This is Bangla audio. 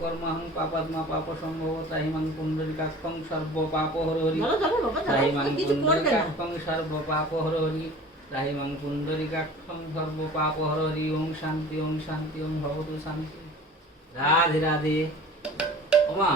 কর্মহং পাপাত্মা পাপ সম্ভব ত্রাহিমাং পুণ্ডরিকাক্ষং সর্ব পাপ হর হরি বলো যাবে বাবা যাবে ত্রাহিমাং কিছু করবে না পুণ্ডরিকাক্ষং সর্ব পাপ হর হরি ত্রাহিমাং পুণ্ডরিকাক্ষং সর্ব পাপ হর হরি ওম শান্তি ওম ভবতু শান্তি রাধে রাধে ওমা